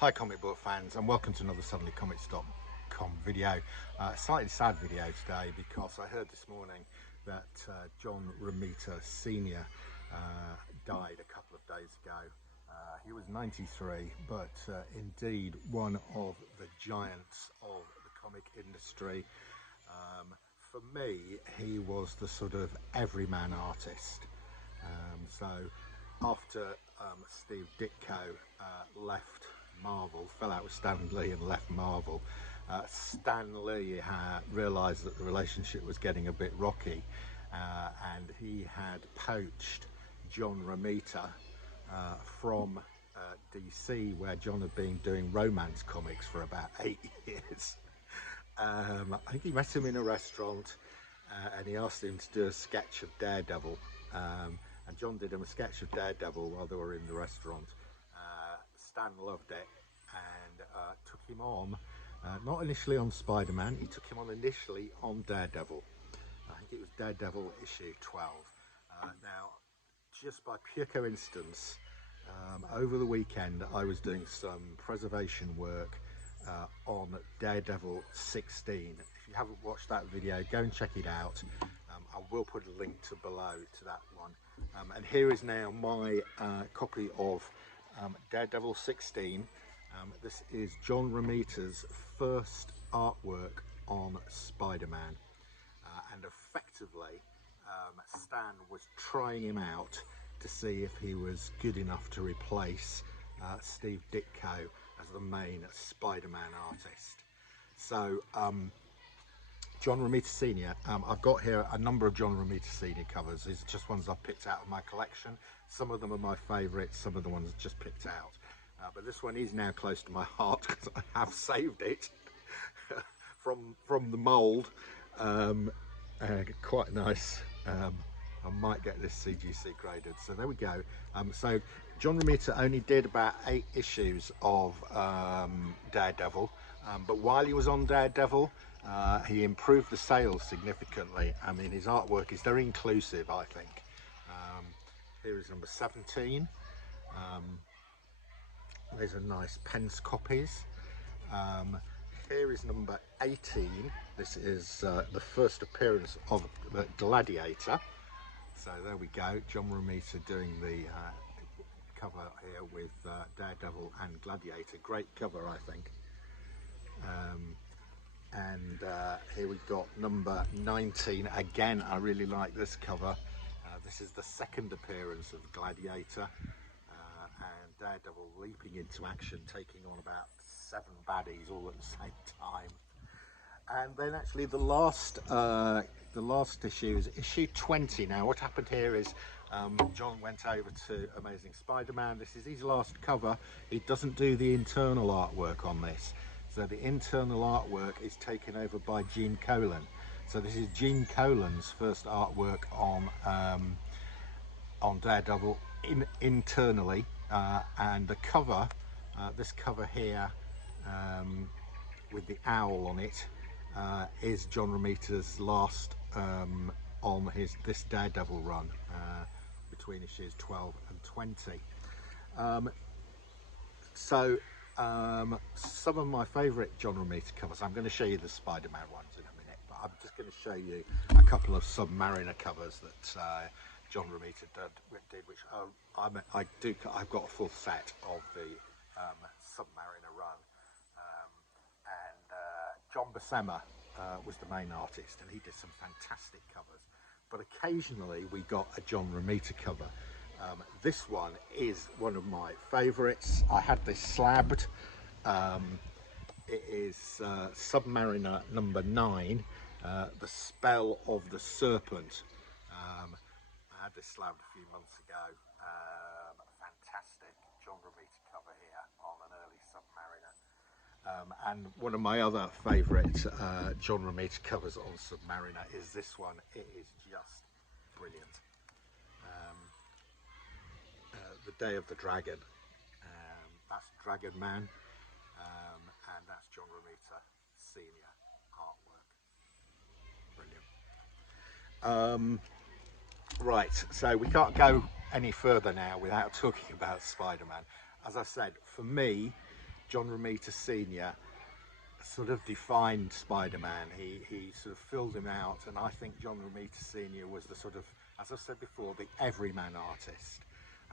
Hi comic book fans, and welcome to another suddenlycomics.com video. Slightly sad video today because I heard this morning that John Romita Sr. Died a couple of days ago. He was 93, but indeed one of the giants of the comic industry. For me, he was the sort of everyman artist. So after Steve Ditko left Marvel, fell out with Stan Lee and left Marvel, Stan Lee realised that the relationship was getting a bit rocky, and he had poached John Romita from DC, where John had been doing romance comics for about 8 years. I think he met him in a restaurant and he asked him to do a sketch of Daredevil, and John did him a sketch of Daredevil while they were in the restaurant. Stan loved it and took him on, not initially on Spider-Man, he took him on initially on Daredevil. I think it was Daredevil issue 12. Now, just by pure coincidence, over the weekend I was doing some preservation work on Daredevil 16. If you haven't watched that video, go and check it out. I will put a link below to that one. And here is now my copy of Daredevil 16. This is John Romita's first artwork on Spider-Man, and effectively Stan was trying him out to see if he was good enough to replace Steve Ditko as the main Spider-Man artist. So John Romita Sr. I've got here a number of John Romita Sr. covers. These are just ones I've picked out of my collection. Some of them are my favourites, some of the ones just picked out. But this one is now close to my heart because I have saved it from the mould. Quite nice. I might get this CGC graded. So there we go. So John Romita only did about 8 issues of Daredevil, but while he was on Daredevil, he improved the sales significantly. I mean, his artwork is very inclusive, I think. Here is number 17. These are nice Pence copies. Here is number 18. This is the first appearance of the Gladiator. So there we go, John Romita doing the cover here with Daredevil and Gladiator. Great cover, I think. And here we've got number 19. Again, I really like this cover. This is the second appearance of Gladiator, and Daredevil leaping into action, taking on about 7 baddies all at the same time. And then actually the last issue is issue 20. Now what happened here is John went over to Amazing Spider-Man. This is his last cover. He doesn't do the internal artwork on this. So the internal artwork is taken over by Gene Colan. So this is Gene Colan's first artwork on Daredevil internally, and the cover, this cover here with the owl on it, is John Romita's last on this Daredevil run between issues 12 and 20. Some of my favourite John Romita covers, I'm going to show you the Spider-Man ones in a minute, but I'm just going to show you a couple of Submariner covers that John Romita did, which I've got a full set of the Submariner run. John Buscema was the main artist, and he did some fantastic covers. But occasionally we got a John Romita cover. This one is one of my favourites. I had this slabbed. It is Submariner number 9, The Spell of the Serpent. I had this slabbed a few months ago. Fantastic John Romita cover here on an early Submariner. And one of my other favourite John Romita covers on Submariner is this one. It is just brilliant. The Day of the Dragon. That's Dragon Man, and that's John Romita Sr. artwork. Brilliant. Right, so we can't go any further now without talking about Spider-Man. As I said, for me, John Romita Sr. sort of defined Spider-Man. He sort of filled him out, and I think John Romita Sr. was the sort of, as I've said before, the everyman artist.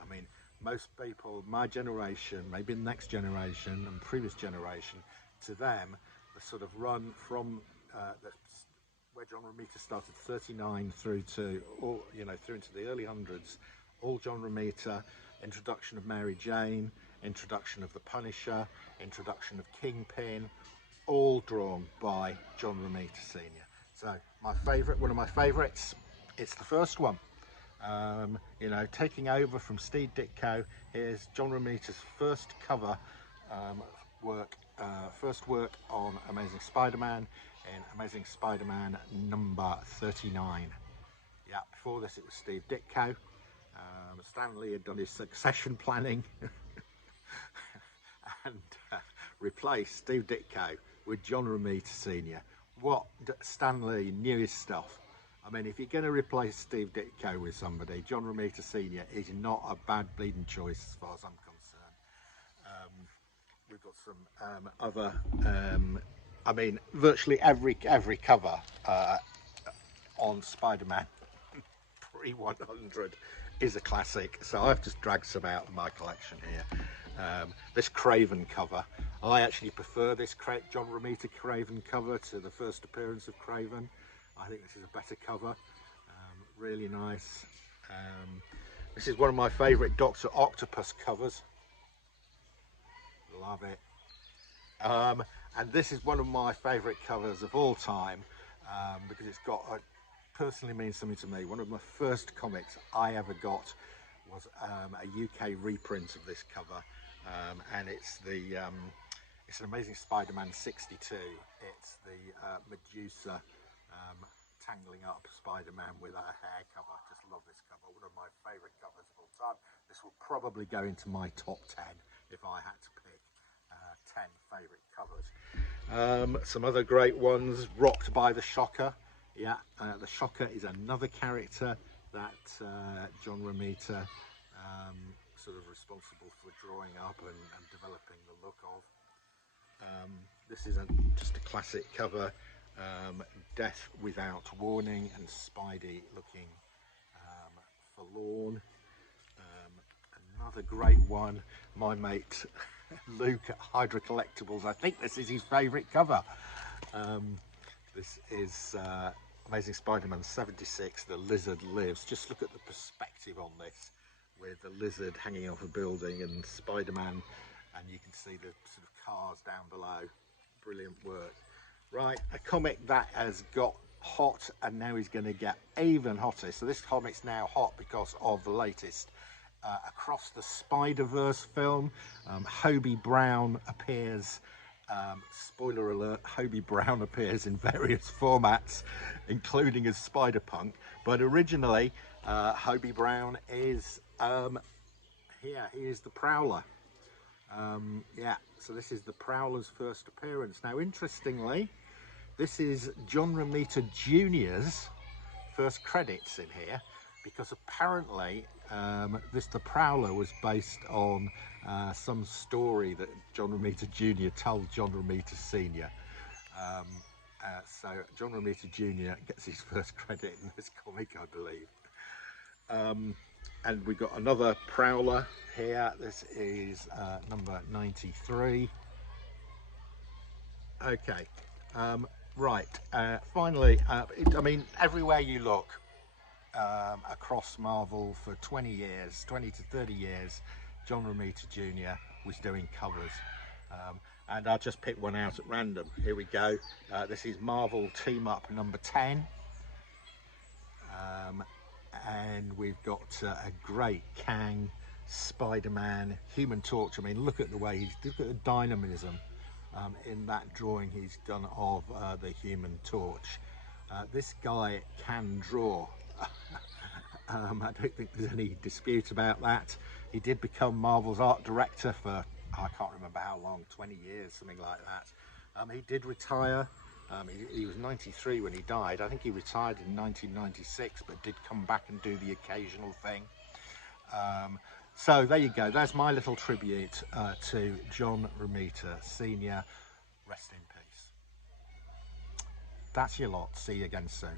I mean, most people, my generation, maybe the next generation and previous generation, to them, the sort of run from where John Romita started, 39 through to all, through into the early hundreds, all John Romita, introduction of Mary Jane, introduction of the Punisher, introduction of Kingpin, all drawn by John Romita Sr. So one of my favourites, it's the first one. Taking over from Steve Ditko, here's John Romita's first cover work, first work on Amazing Spider-Man in Amazing Spider-Man number 39. Yeah, before this it was Steve Ditko. Stan Lee had done his succession planning and replaced Steve Ditko with John Romita Sr. Stan Lee knew his stuff. I mean, if you're going to replace Steve Ditko with somebody, John Romita Sr. is not a bad bleeding choice as far as I'm concerned. We've got some other, I mean, virtually every cover on Spider-Man pre-100 is a classic, so I've just dragged some out of my collection here. This Craven cover, I actually prefer this John Romita Craven cover to the first appearance of Craven. I think this is a better cover, really nice. This is one of my favourite Dr. Octopus covers, love it. And this is one of my favourite covers of all time, because it's got personally means something to me. One of my first comics I ever got was a UK reprint of this cover, and it's an Amazing Spider-Man 62. It's the Medusa tangling up Spider-Man with her hair cover. Just love this cover, one of my favourite covers of all time. This will probably go into my top 10 if I had to pick 10 favourite covers. Some other great ones, Rocked by the Shocker. Yeah, the Shocker is another character that John Romita sort of responsible for drawing up and developing the look of. This is just a classic cover, Death Without Warning, and Spidey looking forlorn. Another great one, my mate Luke at Hydra Collectibles, I think this is his favourite cover. This is Amazing Spider-Man 76, The Lizard Lives. Just look at the perspective on this, with the lizard hanging off a building and Spider-Man, and you can see the sort of cars down below. Brilliant work. Right, a comic that has got hot and now is going to get even hotter. So this comic's now hot because of the latest Across the Spider-Verse film. Hobie Brown appears, spoiler alert, Hobie Brown appears in various formats, including as Spider-Punk, but originally Hobie Brown is here, he is the Prowler. Yeah, so this is the Prowler's first appearance. Now, interestingly, this is John Romita Jr.'s first credits in here, because apparently the Prowler was based on some story that John Romita Jr. told John Romita Sr. So John Romita Jr. gets his first credit in this comic, I believe. And we've got another Prowler here. This is number 93. Okay, right, finally, I mean, everywhere you look across Marvel for 20 to 30 years, John Romita Jr. was doing covers. And I'll just pick one out at random. Here we go. This is Marvel Team Up number 10. And we've got a great Kang, Spider-Man, Human Torch. I mean, look at the way look at the dynamism in that drawing he's done of the Human Torch. This guy can draw. I don't think there's any dispute about that. He did become Marvel's art director for, I can't remember how long, 20 years, something like that. He did retire. He was 93 when he died. I think he retired in 1996, but did come back and do the occasional thing. So there you go. There's my little tribute to John Romita Sr. Rest in peace. That's your lot. See you again soon.